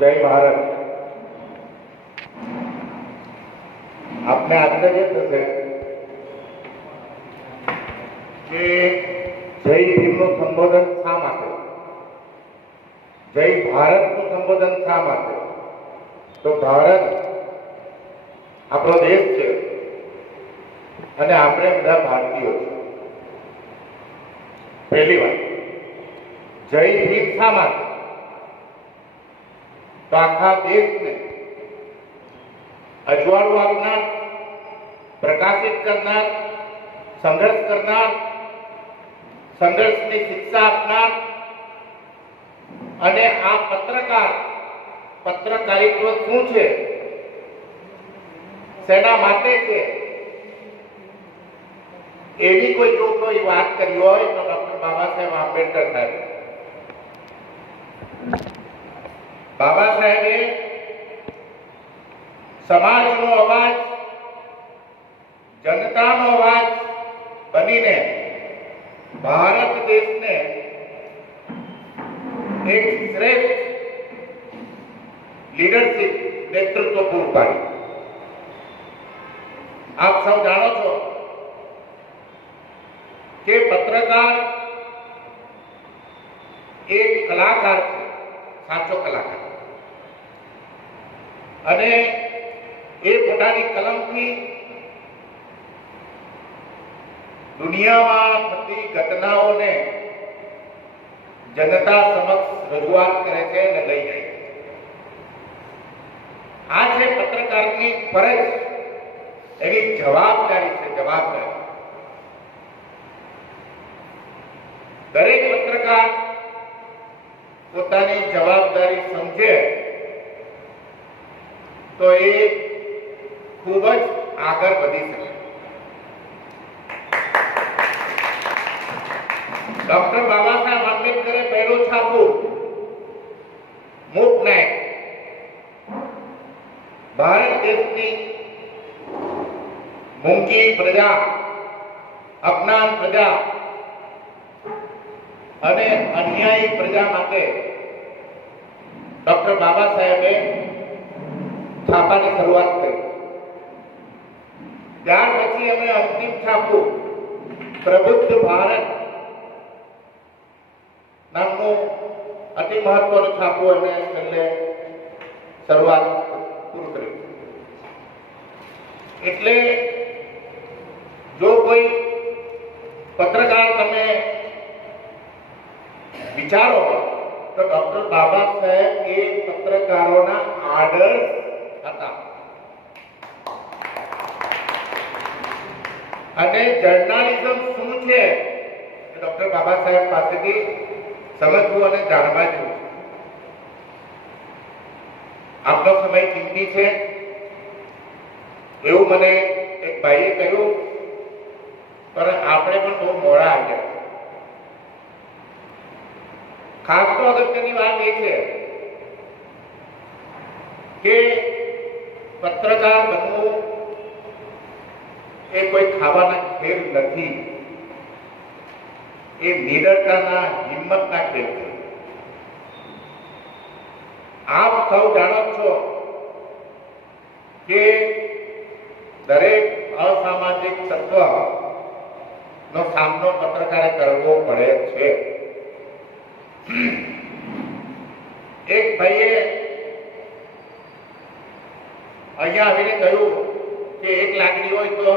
જય ભારત. આપને આશ્ચર્ય થશે કે જય ભીમનું સંબોધન શા માટે, જય ભારતનું સંબોધન શા માટે? તો ભારત આપણો દેશ છે અને આપણે બધા ભારતીયો છે. પહેલી વાત, જય ભીમ શા માટે? તો આખા દેશને અજવાળું આપનાર, પ્રકાશિત કરનાર, સંઘર્ષ કરનાર, સંઘર્ષની શિક્ષા આપનાર અને આ પત્રકારિત્વ શું છે, શેના માટે છે, એવી કોઈ વાત કરી હોય તો ડોક્ટર બાબા સાહેબ આંબેડકર સાહેબ. બાબા સાહેબે સમાજનો અવાજ, જનતાનો અવાજ બનીને ભારત દેશને એક શ્રેષ્ઠ લીડરશીપ નેતૃત્વ પૂરું પાડ્યું. આપ સૌ જાણો છો કે પત્રકાર એક કલાકાર છે, સાચો કલાકાર, અને એ પોતાની કલમથી દુનિયામાં થતી ઘટનાઓને જનતા સમક્ષ રજૂઆત કરે છે અને લઈ જાય છે. આ છે પત્રકારની ફરજ, એની જવાબદારી છે. જવાબદારી દરેક પત્રકાર પોતાની જવાબદારી સમજે તો એ ખૂબ જ આગળ વધી શકે. ડોક્ટર બાબા સાહેબ આંબેડકરે પહેલું છાપું મૂક નાયક ભારત દેશની મૂંગી પ્રજા, અજ્ઞાન પ્રજા અને અન્યાયી પ્રજા માટે ડોક્ટર બાબા સાહેબે છાપાની શરૂઆત કરી. ત્યાર પછી અમે અંતિમ છાપું પ્રબુદ્ધ ભારત નામનું અતિ મહત્વનું છાપું અને છેલ્લે શરૂઆત પૂરું કર્યું. એટલે જો કોઈ પત્રકાર તમે વિચારો તો ડોક્ટર બાબા સાહેબ એ પત્રકારોના આદર્શ હતા. અને જર્નાલિઝમ શું છે ડોક્ટર બાબા સાહેબ પાસેથી સમજવું અને જાણવા જેવું. આપનો સમય કિંમતી છે એવું મને એક ભાઈએ કહ્યું, પણ આપણે પણ બહુ મોડા આવ્યા. ખાસ તો અગત્યની વાત એ છે કે પત્રકાર બનવું એ કોઈ ખાવાના ખેલ નથી, એ નિડરતાના, હિંમતના ખેલ છે. આપ સૌ જાણો છો કે દરેક અસામાજિક તત્વ નો સામનો પત્રકારે કરવો પડે છે. એક ભાઈએ અહીંયા આવીને કહ્યું કે 1 લાકડી હોય તો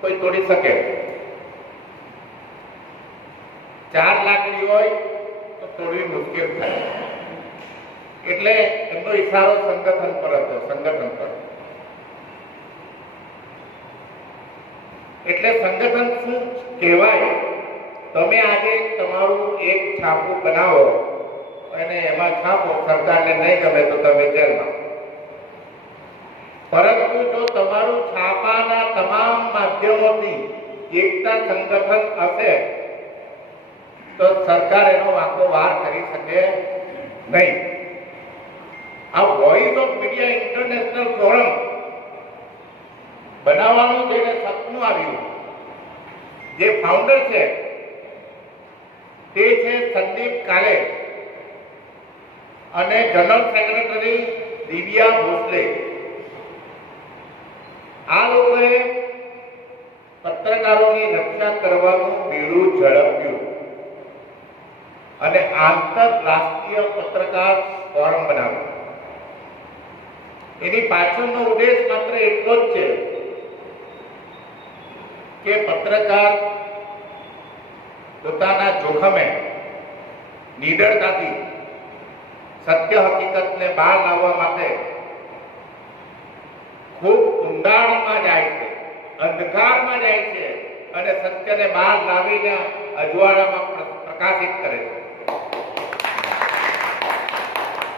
કોઈ તોડી શકે, 4 લાકડી હોય તો તોડવી મુશ્કેલ થાય. એટલે એમનો ઈશારો સંગઠન પર હતો, સંગઠન પર. એટલે સંગઠન શું કહેવાય? તમે આજે તમારું એક છાપું બનાવો અને એમાં છાપો, સરકારને નહીં ગમે તો તમે જેલમાં. પરંતુ જો તમારું છાપાના તમામ માધ્યમોથી એકતા સંગઠન હશે તો સરકાર એનો વાંકો વાર કરી શકે નહીં. આ voice of media international forum બનાવવાનું જેને સપનું આવ્યું, જે ફાઉન્ડર છે તે છે સંદીપ કાલે. અને જનરલ સેક્રેટરી દિવ્યા ભોસલે, આ લોકોએ પત્રકારોની રક્ષા કરવાનું બીડું ઝડપ્યું અને આંતરરાષ્ટ્રીય પત્રકાર ફોરમ બનાવ્યું. એની પાછળનો ઉદ્દેશ માત્ર એટલો જ છે કે પત્રકાર પોતાના જોખમે નિડરતાથી સત્ય હકીકતને બહાર લાવવા માટે ખૂબ ઊંડાણમાં જાય છે, અંધકારમાં જાય છે અને સત્યને બહાર લાવીને અજવાળામાં પ્રકાશિત કરે છે.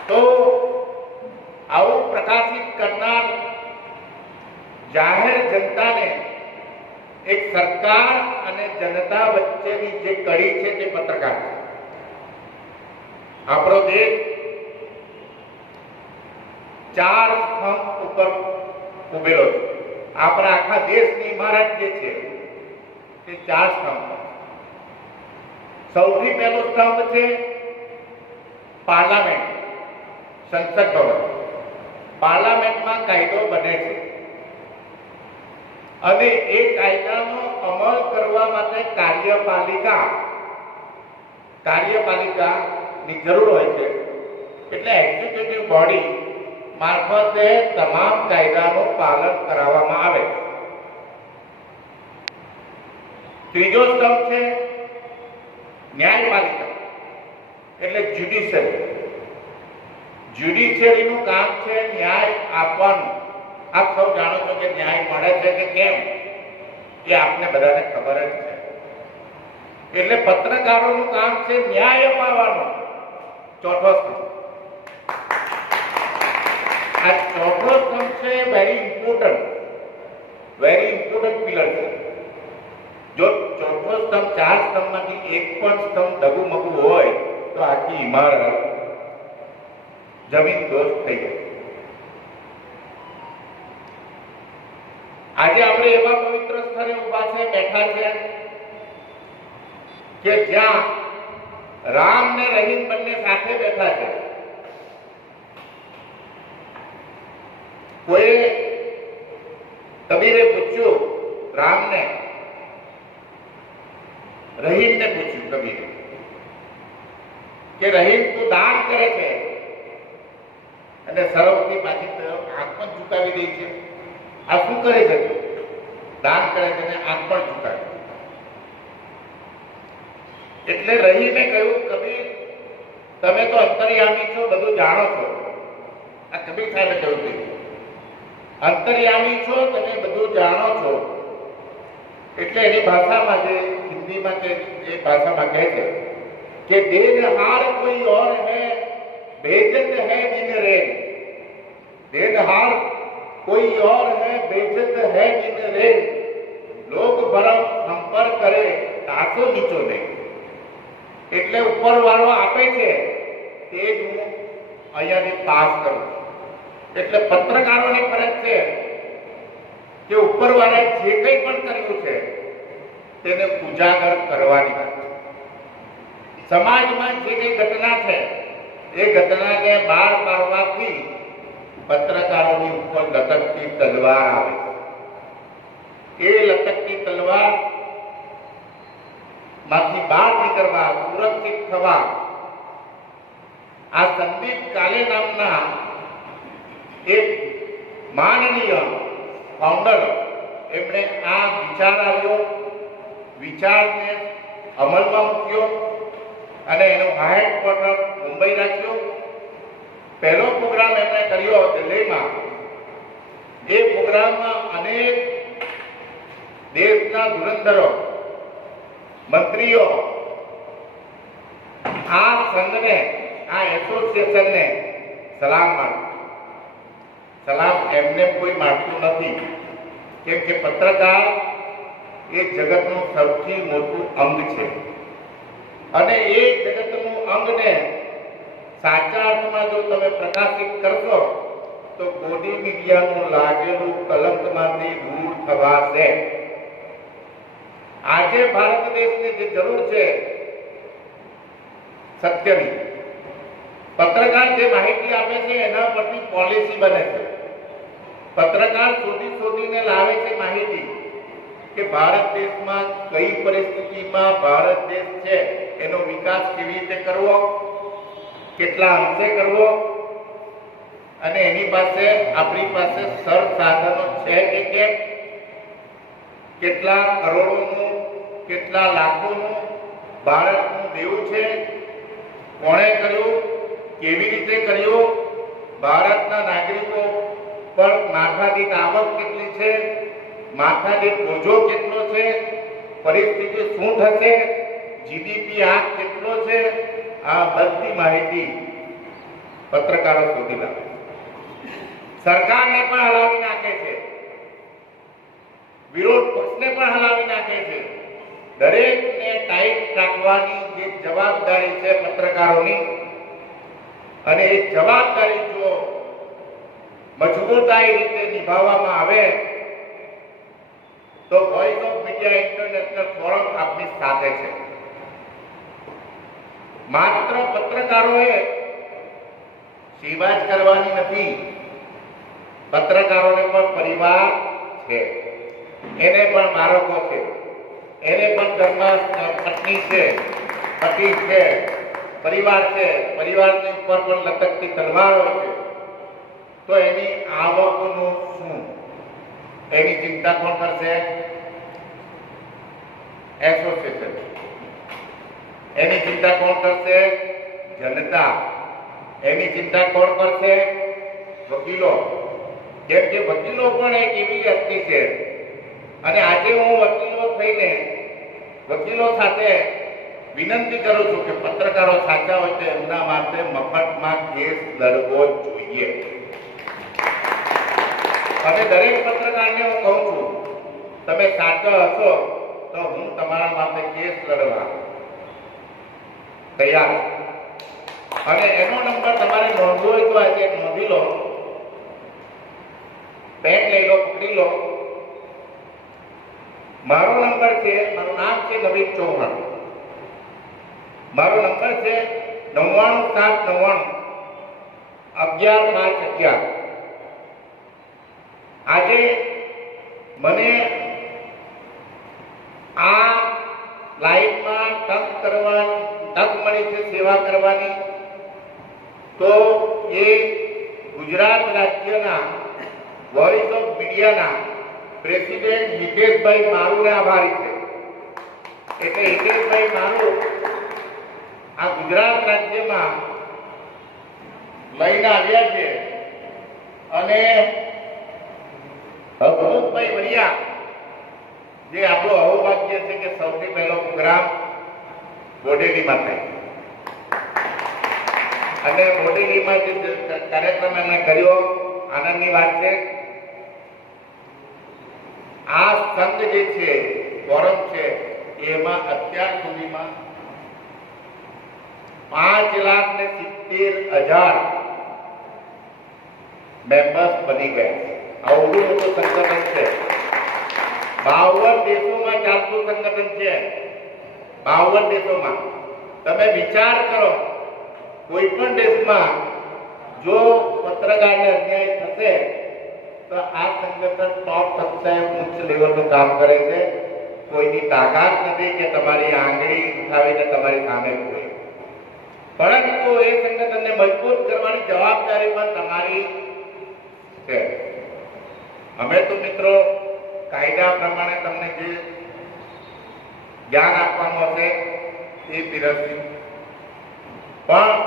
તો આવું પ્રકાશિત કરનાર જાહેર જનતાને એક સરકાર અને જનતા વચ્ચેની જે કડી છે તે પત્રકાર છે. આપણો દેશ 4 સ્તંભ ઉપર ઉભેલો છે. આપણા આખા દેશની ઇમારત જે છે તે 4 સ્તંભ. સૌથી પહેલો સ્તંભ છે પાર્લામેન્ટ, સંસદ ભવન. પાર્લામેન્ટમાં કાયદો બને છે અને એ કાયદાનો અમલ કરવા માટે કાર્યપાલિકાની જરૂર હોય છે. એટલે એક્ઝિક્યુટિવ બોડી મારફતે તમામ કાયદાનું પાલન કરાવવામાં આવે. ત્રીજો સ્તંભ છે ન્યાયપાલિકા, એટલે જ્યુડિશિયરી. જ્યુડિશિયરીનું કામ છે ન્યાય આપવાનું. આપ સૌ જાણો છો કે ન્યાય મળે છે કે કેમ, એ આપને બધાને ખબર જ છે. એટલે પત્રકારોનું કામ છે ન્યાય અપાવવાનું. ચોથો સ્તંભ. આ ચોથો સ્તંભ છે વેરી ઇમ્પોર્ટન્ટ પિલર છે. જો ચોથો સ્તંભ 4 સ્તંભમાંથી એક પણ સ્તંભ ડગુમગુ હોય તો આખી ઇમારત જમીન દોષ થઈ જાય. આજે આપણે એવા પવિત્ર સ્થળે ઉભા છે, બેઠા છે કે જ્યાં રામ ને રહીમ બંને સાથે બેઠા છે. કોઈ કબીરે પૂછ્યું રામને, રહીમને પૂછ્યું કબીરે કે રહીમ તું દાન કરે છે અને સરોવરથી પાછી તરફ આંખ પણ ઝુકાવી દે છે, આ શું કરે છે? દાન કરે છે અને આંખ પણ ઝુકાવે. એટલે રહીમે કહ્યું કબીર તમે તો અંતર્યામી છો, બધું જાણો છો. આ કબીર સાહેબે કહ્યું છે અંતર્યામી છો, તમે બધું જાણો છો. એટલે એની ભાષામાં જે હિન્દીમાં કે એ ભાષામાં કહે છે કે દેનહાર કોઈ ઓર હૈ बेइज्जत है जिन रेन, देनहार कोई और है बेइज्जत है जिन रेन, लोग भरम हम पर करे ताको નીચો નહીં. એટલે ઉપર વાળો આપે છે તે જ હું અહીંયાથી પાસ કરું. એટલે પત્રકારોની ફરજ છે કે ઉપર વાળાએ જે કંઈ પણ કર્યું છે તેને ઉજાગર કરવાની વાત. સમાજમાં જે કંઈ ઘટના છે એ ઘટનાને બહાર પાડવાથી પત્રકારોની ઉપર લટકતી તલવાર આવે. એ લટકતી તલવાર માંથી બહાર નીકળવા, સુરક્ષિત થવા આ સંદીપ કાલે નામના એક માનનીય ફાઉન્ડર એમણે આ વિચાર આવ્યો, વિચારને અમલમાં મૂક્યો અને એનો હેડક્વાર્ટર મુંબઈ રાખ્યો. પહેલો પ્રોગ્રામ એમણે કર્યો દિલ્હીમાં. એ પ્રોગ્રામમાં અનેક દેશના ધુરંધરો, મંત્રીઓ આ સંઘને, આ એસોસિએશનને સલામ માર્યું. સલામ એમને કોઈ મારતું નથી, કેમ કે પત્રકાર એ જગતનું સૌથી મોટું અંગ છે અને એ જગતનું અંગને સાચા અર્થમાં જો તમે પ્રકાશિત કરશો તો ગોડી મીડિયાનું લાગેલું કલંકમાંથી દૂર થવાશે. આજે ભારત દેશને જે જરૂર છે સત્યની, પત્રકાર જે માહિતી આપે છે એના પરથી પોલિસી બને છે. પત્રકાર શોધીને લાવે છે માહિતી કે ભારત દેશમાં કઈ પરિસ્થિતિમાં ભારત દેશ છે, એનો વિકાસ કેવી રીતે કરવો, કેટલા અંશે કરવો, અને એની પાસે આપણી પાસે સંસાધનો છે કે કેમ, કેટલા કરોડોનું કેટલા લાખોનું ભારતનું દેવું છે, કોણે કર્યું, કેવી રીતે કર્યું, ભારતના નાગરિકો પર માથાદીઠ આવક કેટલી છે, માથાદીઠ બોજો કેટલો છે, પરિસ્થિતિ શું થશે, જીડીપી આંક કેટલો છે, આ બધી માહિતી પત્રકારો શોધી લાવે. સરકારને પણ હલાવી નાખે છે, વિરોધ પક્ષને પણ હલાવી નાખે છે. દરેકને ટાઈટ રાખવાની જે જવાબદારી છે પત્રકારોની, અને એ જવાબદારી જો મજબૂતાઈ રીતે નિભાવવામાં આવે તો voice of media international forum આપની સાથે છે. માત્ર પત્રકારોએ સેવા જ કરવાની નથી, પત્રકારોને પણ પરિવાર છે, એને પણ બાળકો છે, એને પણ ઘરમાં પત્ની છે, પતિ છે, પરિવાર છે, પરિવારની ઉપર પણ લટકતી તલવારો છે. તો એની આવકનું શું, એની ચિંતા કોણ કરશે? એસોસિએશન. એની ચિંતા કોણ કરશે? જનતા. એની ચિંતા કોણ કરશે? વકીલો. કેમ કે વકીલો પણ એક એવી હસ્તી છે, અને આજે હું વકીલો થઈને વકીલો સાથે વિનંતી કરું છું કે પત્રકારો સાચા હોય તો એમના માટે મફતમાં કેસ લડવો જોઈએ. અને દરેક પત્રકારને હું કહું છું, તમે સાચા હશો તો હું તમારા માટે કેસ લડવા તૈયાર. અને એનો નંબર તમારે નોંધવો હોય તો આજે નોંધી લો, પેન લઈ લો, પકડી લો. મારો નંબર છે, મારું નામ છે નવીન ચૌહાણ. મારો નંબર છે 9979911511. આજે મને આ લાઈફમાં તક મળી છે સેવા કરવાની, તો એ ગુજરાત રાજ્યના વોઇસ ઓફ મીડિયાના પ્રેસિડેન્ટ હિતેશભાઈ મારુને આભારી છે. એટલે હિતેશભાઈ મારુ આ ગુજરાત રાજ્યમાં લઈને આવ્યા છે. અને હસમુખભાઈ વરિયા, જે આપણો અહોભાગ્ય છે કે સૌથી પહેલો પ્રોગ્રામ બોડેલીમાં થાય, અને બોડેલીમાં જે કાર્યક્રમ એમણે કર્યો, આનંદની વાત છે. આ સંઘ જે છે, ફોરમ છે, એમાં અત્યાર સુધીમાં 5,70,000 મેમ્બર્સ બની ગયા. આવડું મોટું સંગઠન છે. 52 દેશોમાં ચાલતું સંગઠન છે. 52 દેશોમાં. તમે વિચાર કરો, કોઈ પણ દેશમાં જો પત્રકારને અન્યાય થશે તો આ સંગઠન ટોપ કક્ષાએ ઉચ્ચ લેવલનું કામ કરે છે. કોઈની તાકાત નથી કે તમારી આંગળી ઉઠાવીને તમારી સામે બોલે, પરંતુ એ સંગઠનને મજબૂત કરવાની જવાબદારી પણ તમારી છે. અમે તો મિત્રો કાયદા પ્રમાણે તમને જે જ્ઞાન આપવાનું હશે એ પીરસ્યું, પણ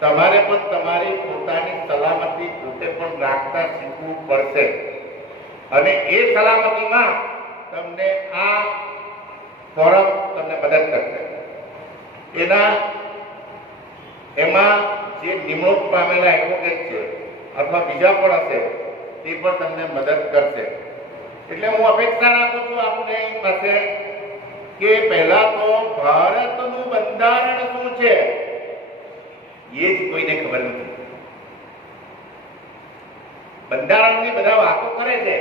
તમારે પણ તમારી પોતાની સલામતી પોતે પણ રાખતા શીખવું પડશે. અને એ સલામતીમાં તમને આ ફોરમ તમને મદદ કરશે. એમાં જે નિમણૂક પામેલા એડવોકેટ છે અથવા બીજા પણ હશે તે પણ તમને મદદ કરશે. એટલે હું અપેક્ષા રાખું છું આપની પાસે કે પહેલા તો ભારતનું બંધારણ શું છે એ જ કોઈને ખબર નથી. બંધારણની બધા વાતો કરે છે,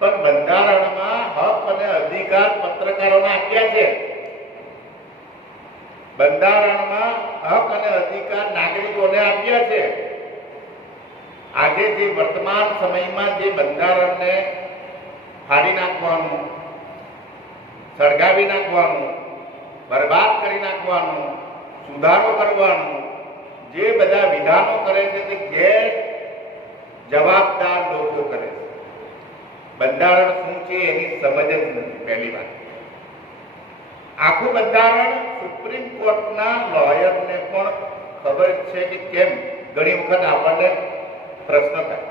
પણ બંધારણમાં હક અને અધિકાર પત્રકારોને આપ્યા છે. બંધારણમાં હક અને અધિકાર નાગરિકોને આપ્યા છે. આજે જે વર્તમાન સમયમાં જે બંધારણને ફાડી નાખવાનું, સળગાવી નાખવાનું, બરબાદ કરી નાખવાનું, સુધારો કરવાનું જે બધા વિધાનો કરે છે તે ગેર જવાબદાર લોકો કરે છે. બંધારણ શું છે એની સમજ જ નથી. પહેલી વાત, આખું બંધારણ સુપ્રીમ કોર્ટના લોયરને પણ ખબર છે કે કેમ ઘણી વખત આપણને પ્રશ્ન થાય.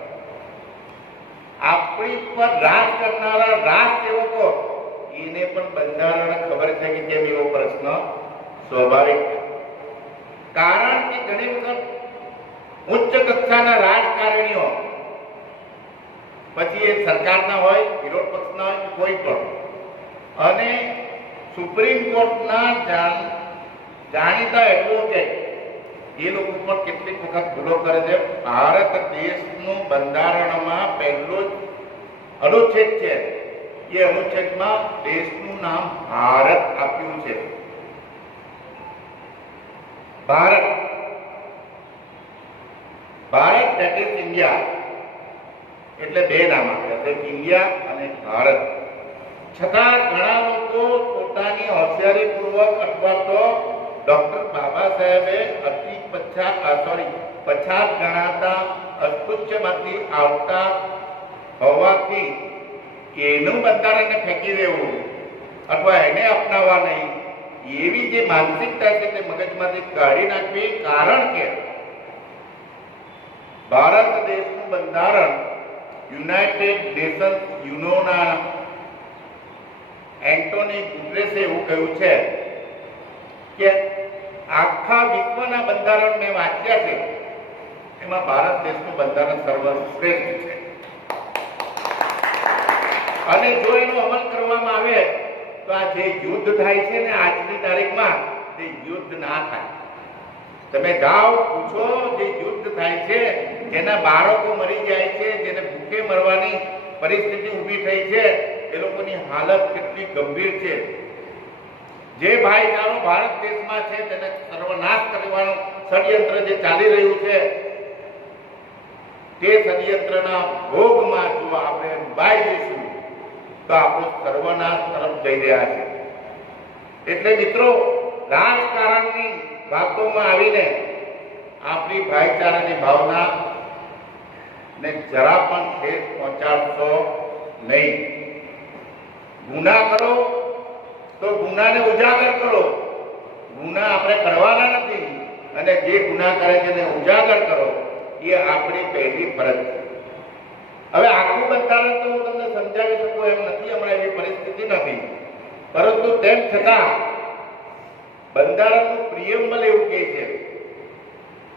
આપણી પર રાજ કરનારા રાજસેવકો એને પણ બંધારણ ખબર છે કે કેમ એવો પ્રશ્ન સ્વાભાવિક છે. કારણ કે ઘણી વખત ઉચ્ચ કક્ષાના રાજકારણીઓ, પછી એ સરકારના હોય, વિરોધ પક્ષના હોય, કોઈ પણ, અને સુપ્રીમ કોર્ટના જાણીતા એડવોકેટ એ લોકો પણ કેટલીક વખત ભૂલો કરે છે. ભારત દેશનું બંધારણમાં પહેલો જ અનુચ્છેદ છે, એ અનુચ્છેદમાં દેશનું નામ ભારત આપ્યું છે. Bharat, Bharat that is India, એટલે બે નામ આપ્યા છે, ઇન્ડિયા અને ભારત. છતાં ઘણા લોકો પોતાની હોશિયારીપૂર્વક અથવા તો ડોક્ટર બાબા સાહેબે અતિ પછાત ગણાતા અસ્પૃશ્યમાંથી આવતા હોવાથી એનું બંધારણને ફેંકી દેવું અથવા એને અપનાવવા નહીં, એવી જે માનસિકતા છે તે મગજમાંથી કાઢી નાખવી. કારણ કે ભારત દેશનું બંધારણ યુનાઇટેડ નેશન્સ યુનોના એન્ટોની ગુટરેસે એવું કહ્યું છે કે આખા વિશ્વના બંધારણ મેં વાંચ્યા છે, એમાં ભારત દેશનું બંધારણ સર્વશ્રેષ્ઠ છે. અને જો એનો અમલ કરવામાં આવે તો આ જે યુદ્ધ થાય છે ને આજની તારીખમાં, તે યુદ્ધ ના થાય. તમે જાઓ પૂછો, જે યુદ્ધ થાય છે, જેના બાળકો મરી જાય છે, જેને ભૂખે મરવાની પરિસ્થિતિ ઊભી થઈ છે, એ લોકોની હાલત કેટલી ગંભીર છે. જે ભાઈચારો ભારત દેશમાં છે તેને સર્વનાશ કરવાનું ષડયંત્ર જે ચાલી રહ્યું છે, તે ષડયંત્રના ભોગમાં જો આપણે ડૂબાઈ જઈશું તો આપણો સર્વનાશ તરફ જઈ રહ્યા છે. એટલે મિત્રો, રાજકારણની વાતોમાં આવીને આપણી ભાઈચારાની ભાવના ને જરા પણ ઠેસ પહોંચાડશો નહીં. ગુના કરો તો ગુનાને ઉજાગર કરો. ગુના આપણે કરવાના નથી, અને જે ગુના કરે છે એને ઉજાગર કરો, એ આપણી પહેલી ફરજ છે. હવે આખું બંધારણ તો હું તમને સમજાવી શકું એમ નથી, હમણાં એવી પરિસ્થિતિ નથી, પરંતુ તેમ છતાં બંધારણનું પ્રિએમ્બલ એવું કહે છે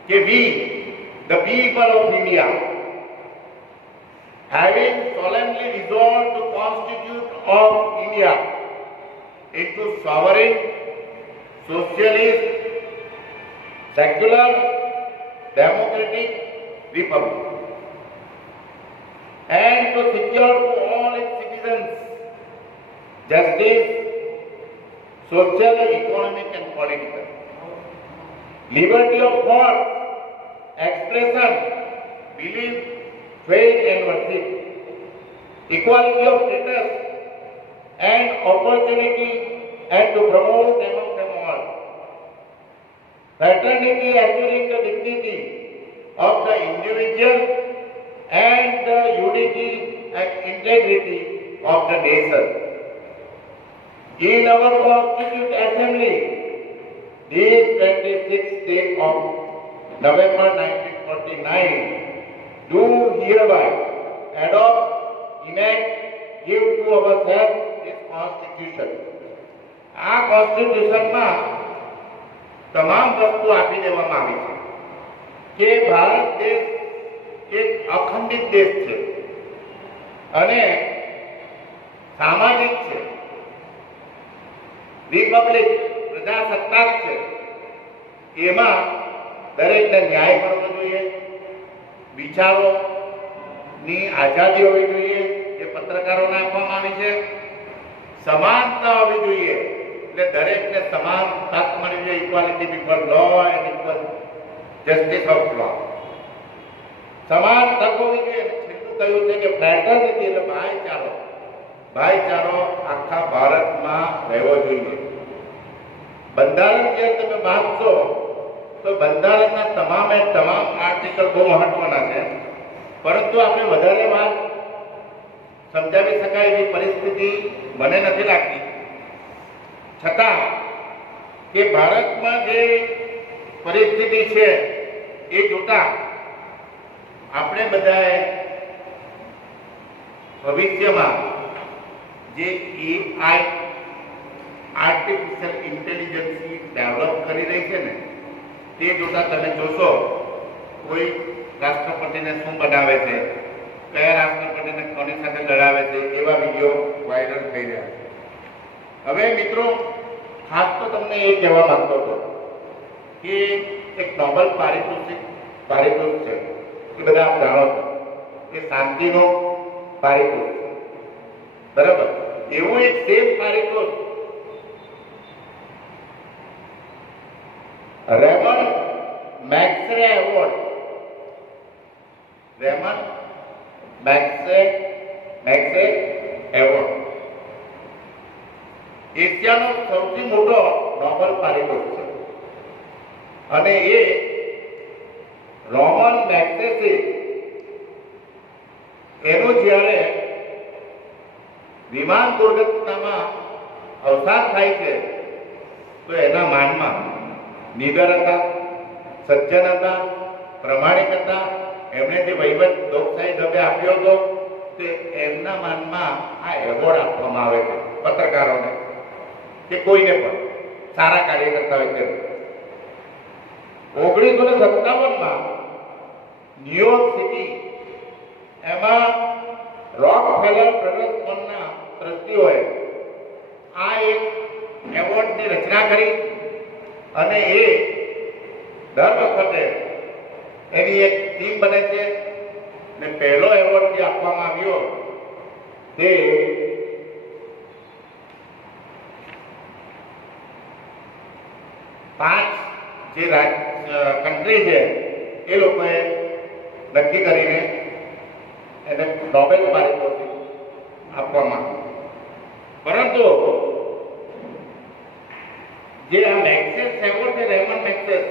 કે વી the people of India having solemnly resolved to constitute of India into sovereign, socialist, secular, democratic republic, and to secure to all its citizens justice, social, economic and political, liberty of thought, expression, belief, faith and worship, equality of status and opportunity, and to promote among them all fraternity, assuring the dignity of the individual and the unity and integrity of the nation. In our Constituent Assembly, this 26th day of November 1949, do hereby adopt, enact, give to ourselves this Constitution. આ કોન્સ્ટિટ્યુશનમાં તમામ વસ્તુ આપી દેવામાં આવી છે કે ભારત દેશ એક અખંડિત દેશ છે અને સામાજિક છે, રિપબ્લિક, પ્રજાસત્તાક છે. એમાં દરેકને ન્યાય મળવો જોઈએ, વિચારોની આઝાદી હોવી જોઈએ, જે પત્રકારોને આપવામાં આવી છે, સમાનતા હોવી જોઈએ, એટલે દરેકને સમાન તક મળવી જોઈએ, equality before law and equal justice of law, સમાન તક હોવી જોઈએ. છેલ્લું કહ્યું છે કે ફ્રેટર્નિટી એટલે ભાઈચારો આખા ભારતમાં રહેવો જોઈએ. બંધારણ જે તમે વાંચશો તો બંધારણના તમામે તમામ આર્ટિકલ બહુ મહત્વના છે, પરંતુ આપણે વધારે વાત સમજાવી શકાય એવી પરિસ્થિતિ મને નથી લાગતી. છતાં કે ભારતમાં જે પરિસ્થિતિ છે એ જોતા આપણે બધાએ ભવિષ્યમાં જે એઆઈ આર્ટિફિશિયલ ઇન્ટેલિજન્સ ડેવલપ કરી રહી છે ને, તે જોતા તમે જોશો કોઈ રાષ્ટ્રપતિને શું બનાવે છે, કયા રાષ્ટ્રપતિને કોની સાથે લડાવે છે, એવા વિડીયો વાયરલ થઈ રહ્યા છે. હવે મિત્રો, ખાસ તો તમને એ કહેવા માંગતો હતો કે એક નોબેલ પારિતોષિક છે, એ બધા આપ જાણો છો, એ શાંતિનો પારિતોષિક, બરાબર? એવું એક સેમ પારિતોષિક રેમન મેક્સે એવોર્ડ, રેમન મેક્સે એવોર્ડ એશિયાનો સૌથી મોટો નોબેલ પારિતોષિક છે. અને એ રોમન મેગ્સેસે એનું જ્યારે વિમાન દુર્ઘટનામાં અવસાન થાય છે તો એના માનમાં નિડર હતા, સજ્જન હતા, પ્રમાણિક હતા. એમણે જે વહીવટ લોકશાહી ઢબે આપ્યો હતો તે એમના માનમાં આ એવોર્ડ આપવામાં આવે છે પત્રકારોને કે કોઈને પણ સારા કાર્ય કરતા હોય તે. 1957માં ન્યુયોર્ક સિટી એમાં રોકફેલર બ્રધર્સ ફંડના ટ્રસ્ટીઓએ આ એક એવોર્ડની રચના કરી અને એ દર વખતે એની એક ટીમ બને છે. ને પહેલો એવોર્ડ જે આપવામાં આવ્યો તે પાંચ જે કન્ટ્રી છે એ લોકોએ નક્કી કરીને એને નોબેલ પારિતોષિક આપવામાં આવ્યું. પરંતુ જે આ મેગ્સેસ એવોર્ડ છે, રેમન મેગ્સેસ,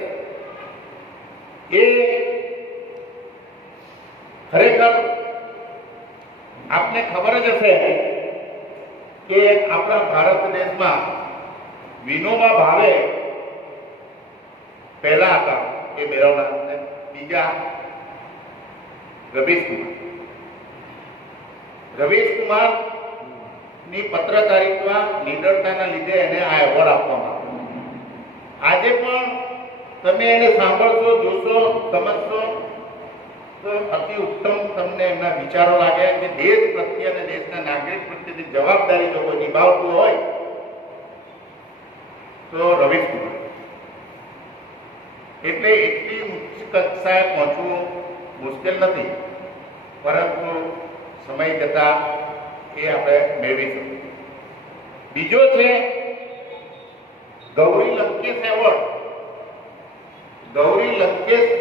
એ ખરેખર આપને ખબર જ હશે કે આપણા ભારત દેશમાં વિનોબા ભાવે પહેલા હતા એ મેળવનાર, બીજા રવીશ કુમાર ની પત્રકારિતા નિડરતાના લીધે એને આ એવોર્ડ આપવામાં આવ્યો. આજે પણ તમે એને સાંભળશો, જોશો, સમજશો તો અતિ ઉત્તમ તમને એમના વિચારો લાગે કે દેશ પ્રત્યે અને દેશના નાગરિક પ્રત્યેની જવાબદારી જો કોઈ નિભાવતું હોય તો રવીશ કુમાર. એટલે એટલી ઉચ્ચ કક્ષાએ પહોંચવું મુશ્કેલ નથી, પરંતુ સમય જતા એ આપણે મેળવી શકીએ. બીજો છે ગૌરી લંકેશ એવોર્ડ. ગૌરી લંકેશ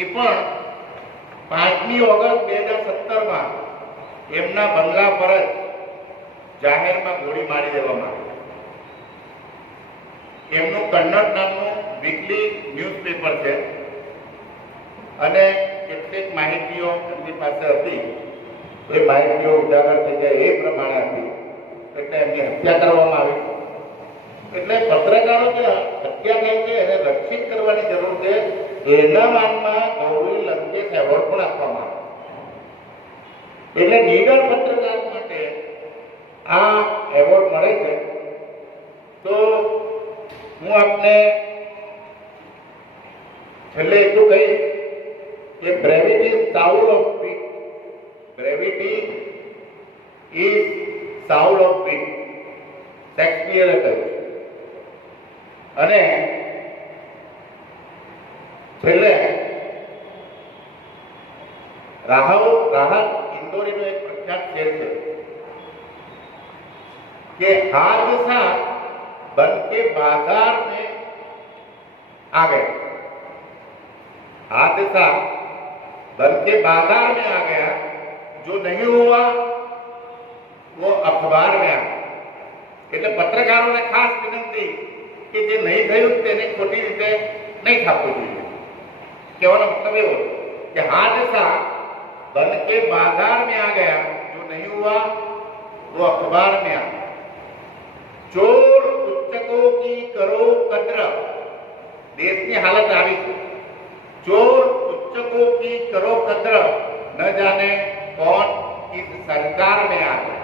એ પણ 5મી ઓગસ્ટ 2017માં એમના બંગલા પર જ જાહેરમાં ગોળી મારી દેવામાં આવી. એમનું કન્નડ નામનું વીકલી ન્યૂઝપેપર છે અને કેટલીક માહિતીઓ એમની પાસે હતી, એ માહિતીઓ ઉજાગર થઈ જાય એ પ્રમાણે હતી, એટલે એમની હત્યા કરવામાં આવી. એટલે પત્રકારો જે હત્યા થઈ છે એને રક્ષિત કરવાની જરૂર છે. એના માનમાં ગૌરી લંકેશ એવોર્ડ પણ આપવામાં આવે. એટલે નિડર પત્રકાર માટે આ એવોર્ડ મળે છે. તો હું આપને છેલ્લે એટલું કહીશ કે brevity is soul of speech. Brevity is soul of speech શેક્સપિયરે કહ્યું. અને છેલ્લે રાહત ઇન્દોરીનો એક પ્રખ્યાત શેર છે कि हादसा बन के बाजार में आ गया, हादसा बन के बाजार में आ गया, जो नहीं हुआ वो अखबार में आ गया। એટલે પત્રકારોને ખાસ વિનંતી કે જે નહીં થયું તેને ખોટી રીતે નહીં છાપવું જોઈએ। કહેવાનો મતલબ એવો कि हादसा बन के बाजार में आ गया, जो नहीं हुआ वो अखबार में आ गया। चोर उच्चकों की करो कद्र, देश की हालत આવી છે। चोर उच्चकों की करो कद्र, न जाने कौन इस सरकार में आ गया।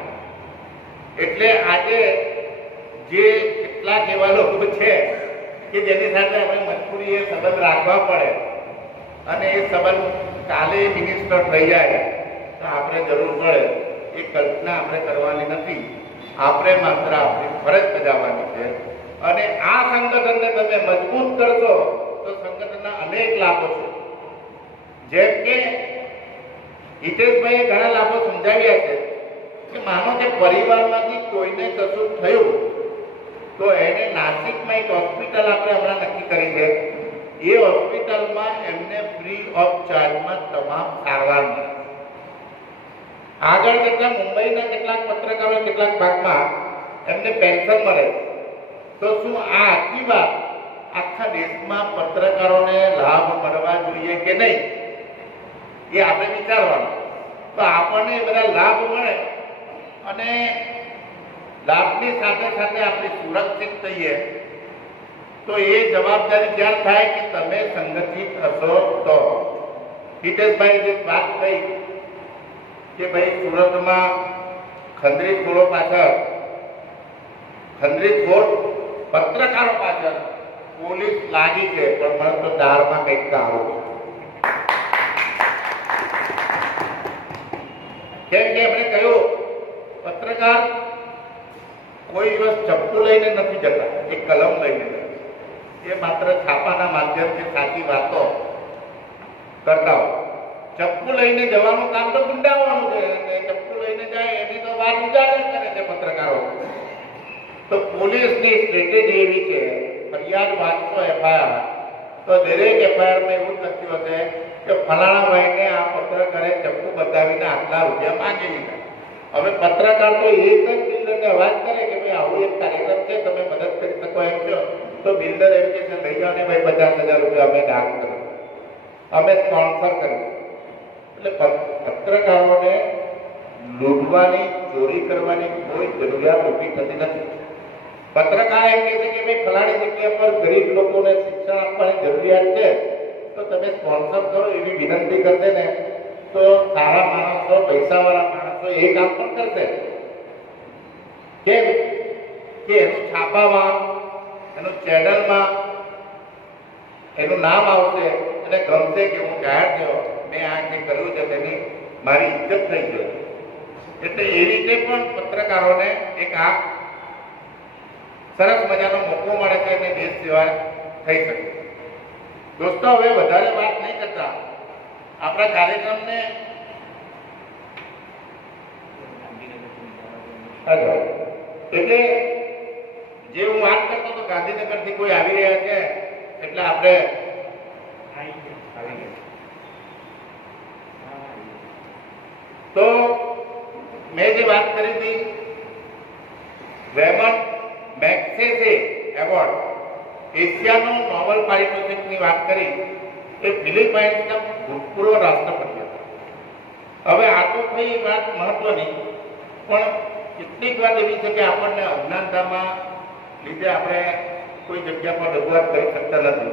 એટલે આજે જે કેટલાક એવા લોકો છે કે જેની સાથે આપણે મજબૂરીએ સંબંધ રાખવા પડે અને એ સંબંધ કાલે મિનિસ્ટર થઈ જાય તો આપણે જરૂર પડે એ કલ્પના આપણે કરવાની નથી। આપણે માત્ર આપણી ફરજ બજાવવાની છે અને આ સંગઠનને તમે મજબૂત કરશો તો સંગઠનના અનેક લાભો છે। જેમ કે હિતેશભાઈએ ઘણા લાભો સમજાવ્યા છે કે માનો કે પરિવારમાંથી કોઈને કશું થયું તો એને નાસિકમાં એક હોસ્પિટલ આપણે હમણાં નક્કી કરી છે। એ હોસ્પિટલમાં એમને ફ્રી ઓફ ચાર્જમાં તમામ સારવાર મળે। આગળ કેટલા મુંબઈના કેટલાક પત્રકારો કેટલાક ભાગમાં એમને પેન્શન મળે, તો શું આ આખી વાત આખા દેશમાં પત્રકારોને લાભ મળવા જોઈએ કે નહીં એ આપણે વિચારવાનું। તો આપણને એ બધા લાભ મળે અને લાભની સાથે સાથે આપણે સુરક્ષિત થઈએ તો એ જવાબદારી ક્યારે થાય કે તમે સંગઠિત હશો તો। હિતેશભાઈ જે વાત થઈ કે ભાઈ સુરતમાં ખંડરી ખોળો પાછળ, ખંડરી ખોળ પત્રકારો પાછળ પોલીસ લાગી છે, પણ મને તો દાળમાં કંઈક કાળો છે। કેમ કે એમણે કહ્યું પત્રકાર કોઈ દિવસ ચપ્પુ લઈને નથી જતા, એક કલમ લઈને જતા। એ માત્ર છાપાના માધ્યમથી સાચી વાતો કરતા હોય। ચપ્પુ લઈને જવાનું કામ તો ગુંડાવાનું છે, અને ચપ્પુ લઈને જાય એની તો વાત ઉજાગર કરે છે પત્રકારો। તો પોલીસની સ્ટ્રેટેજી એવી છે, ફરિયાદ વાંચતો એફઆઈઆર તો દરેક એફઆઈઆરમાં એવું જ લખ્યું હશે કે ફલાણા ભાઈને આ પત્રકારે ચપ્પુ બતાવીને આટલા રૂપિયા માંગી લીધા। હવે પત્રકાર તો એક જ બિલ્ડરને અવાજ કરે કે ભાઈ આવું એક કાર્યક્રમ છે, તમે મદદ કરી શકો એમ છો, તો બિલ્ડર એમ કે છે લઈ જાઓ ને ભાઈ 50,000 રૂપિયા અમે દાન કરીએ, અમે સ્પોન્સર કરીએ। એટલે પત્રકારોને લૂંટવાની, ચોરી કરવાની કોઈ જરૂરિયાત ઊભી થતી નથી। પત્રકાર એમ કહે છે કે ભાઈ ફલાણી જગ્યા પર ગરીબ લોકોને શિક્ષણ આપવાની જરૂરિયાત છે, તો તમે સ્પોન્સર કરો એવી વિનંતી કરશે ને તો સારા માણસો, પૈસાવાળા માણસો એ કામ પણ કરશે। કેમ કે એનું છાપામાં, એનું ચેનલમાં એનું નામ આવશે અને ગમશે કે હું જાહેર થયો, મેં આ જે કર્યું છે તેની મારી ઇજ્જત થઈ ગઈ। એટલે એ રીતે પણ પત્રકારોને એક આ સરસ મજાનો મોકો મળે છે અને દેશ સેવા થઈ શકે। દોસ્તો, હવે વધારે વાત નહીં કરતા આપણા કાર્યક્રમને એટલે જે હું વાત કરતો હતો ગાંધીનગરથી કોઈ આવી રહ્યા છે એટલે આપણે તો મેં જે વાત કરી હતી રેમન્ડ મેગ્સેસે એવોર્ડ, એશિયાનો નોબેલ પારિતોષિકની વાત કરી, એ ફિલિપાઇન્સના ભૂતપૂર્વ રાષ્ટ્રપતિ હતા। હવે આ તો થઈ વાત મહત્વની, પણ કેટલીક વાત એવી છે કે આપણને અજ્ઞાનતામાં લીધે આપણે કોઈ જગ્યા પર રજૂઆત કરી શકતા નથી।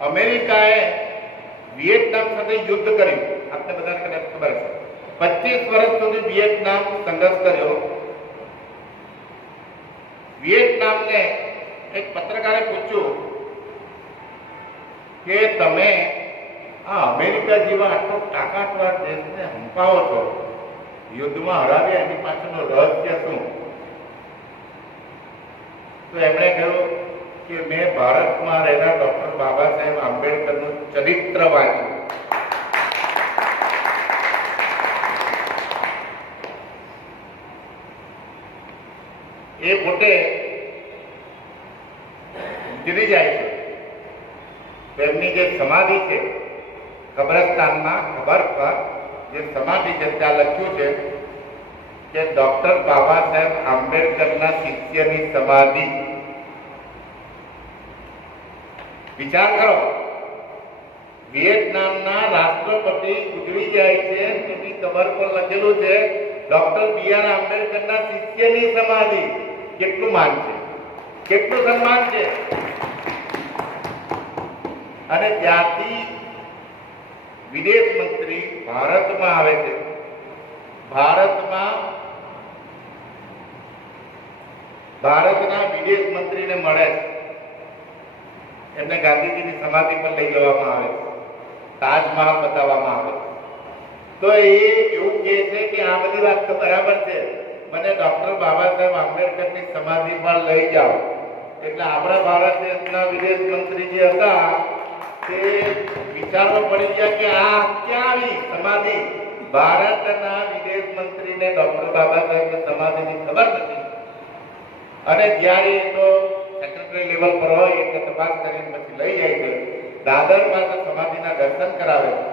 અમેરિકાએ વિયેટનામ સાથે યુદ્ધ કર્યું, આપણે બધાને કદાચ ખબર છે। 25 વર્ષ સુધી વિયેટનામ સંઘર્ષ કર્યો। વિયેટનામને એક પત્રકારે પૂછ્યું કે તમે આ અમેરિકા જેવા આટલો તાકાતવાર દેશને હંપાવો છો, યુદ્ધમાં હરાવ્યા, એની પાછળનું રહસ્ય શું? તો એમણે કહ્યું કે મેં ભારતમાં રહેલા ડોક્ટર બાબા સાહેબ આંબેડકરનું ચરિત્ર વાંચ્યું। એ પોતે ગુજરી જાય છે. તેમની જે સમાધિ છે કબ્રસ્તાનમાં ખબર પર જે સમાધિ છે ત્યાં લખ્યું છે કે ડોક્ટર બાબા સાહેબ આંબેડકરના શિષ્યની સમાધિ. વિચાર કરો, વિયેતનામના રાષ્ટ્રપતિ ગુજરી જાય છે, એની કબર પર લખેલું છે ડોક્ટર બી.આર. આંબેડકરના શિષ્યની સમાધિ. કેટલું માન છે, કેટલું સન્માન છે. અને ત્યાંથી વિદેશ મંત્રી ભારતમાં આવે છે. ભારતના વિદેશ મંત્રીને મળે છે. એમને ગાંધીજીની સમાધિ પર લઈ જવામાં આવે છે, તાજમહાલ બતાવવામાં આવે છે. તો એ એવું કહે છે કે આ બધી વાત તો બરાબર છે, મને ડોક્ટર બાબા સાહેબ આંબેડકરની સમાધિ પર લઈ જાઓ. એટલે આપણા ભારત દેશના વિદેશ મંત્રી જે હતા તે વિચારવા પડી ગયા કે આ ક્યાં આવી સમાધિ. ભારતના વિદેશ મંત્રીને ડોક્ટર બાબા સાહેબની સમાધિની ખબર નથી. અને જ્યારે એ તો સેક્રેટરી લેવલ પર હોય એટલે તપાસ કરીને પછી લઈ જાય છે. દાદર પાસે સમાધિના દર્શન કરાવે છે.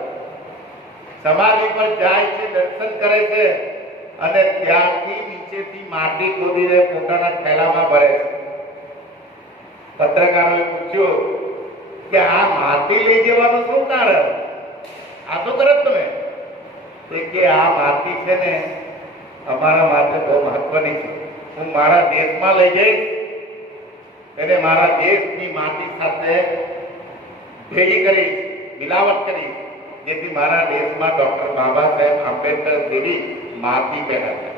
સમાધિ પર જાય છે, દર્શન કરે છે અને ત્યાંથી નીચેથી માટી ખોદીને પોતાના થેલામાં ભરે છે. પત્રકારોએ પૂછ્યું કે આ માટી લઈ જવાનું શું કારણ? આ તો કરો તમે. કે આ માટી છે ને અમારા માટે બહુ મહત્વની છે. હું મારા દેશમાં લઈ જઈશ, એને મારા દેશની માટી સાથે ભેગી કરીશ, મિલાવટ કરીશ, જેથી મારા દેશમાં ડોક્ટર બાબા સાહેબ આંબેડકર જેવી માટી પેદા થાય.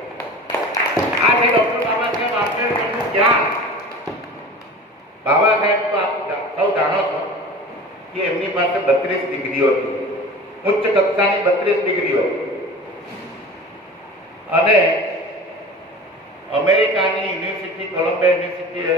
આ છે ડોક્ટર બાબા સાહેબ આંબેડકરનું જ્ઞાન. બાબા સાહેબ તો આપ સૌ જાણો છો કે એમની પાસે 32 ડિગ્રીઓ હતી, ઉચ્ચ કક્ષાની 32 ડિગ્રીઓ. અને અમેરિકાની યુનિવર્સિટી, કોલંબિયા યુનિવર્સિટીએ